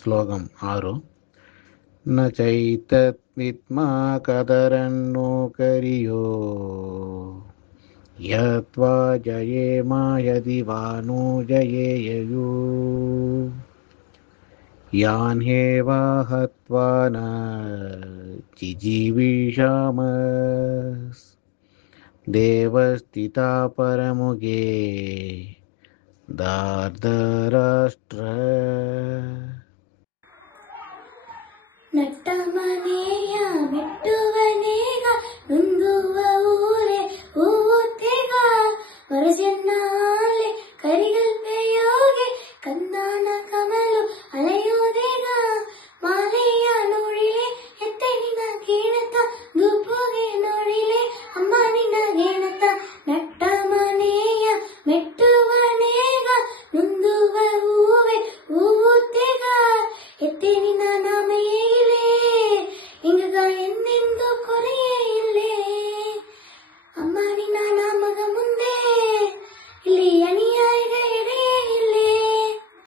ಶ್ಲೋಕಂ 6. ನ ಚೈತದ್ವಿದ್ಮಾ ಕದರನ್ನೋ ಕರಿಯೋ ಯತ್ವಾ ಜಯೇಮ ಯದಿ ವಾ ನೋ ಜಯೇಯು ಯಾನ್ ಹೇವಾ ಹತ್ವಾ ನ ಜಿಜೀವಿಷಾಮ ದೇವಸ್ಥಿತಾ ಪರಮುಗೆ ದಾರ್ಧರಾಷ್ಟ್ರ. ನಟ್ಟ ಮನೆಯ ಮೆಟ್ಟುವನೇಗ ನುಂದುವ ಊರೇ ಹೂವುತ್ತೆಗ ಹೊರಜನ್ನಾಲೆ ಕರಿಗಲ್ಪೆಯೋಗೆ ಕಂದಾನ ಕಮಲು ಅಲೆಯೋದೆಗ ಮಾಲೆಯ ನೋಡಿಲೆ ಎತ್ತೆ ನಿನ್ನ ಗೇಣತ ಗುಪ್ಪುಗೆ ನೋಡಿಲೆ ಅಮ್ಮ ನಿನ್ನ ಗೇಣತ. ನಟ್ಟ ಮನೆಯ ಮೆಟ್ಟುವನೇಗ ನುಂದುವ ಹೂವೆ ಹೂವುತ್ತೆಗ ಎತ್ತೆ ನಿನ್ನ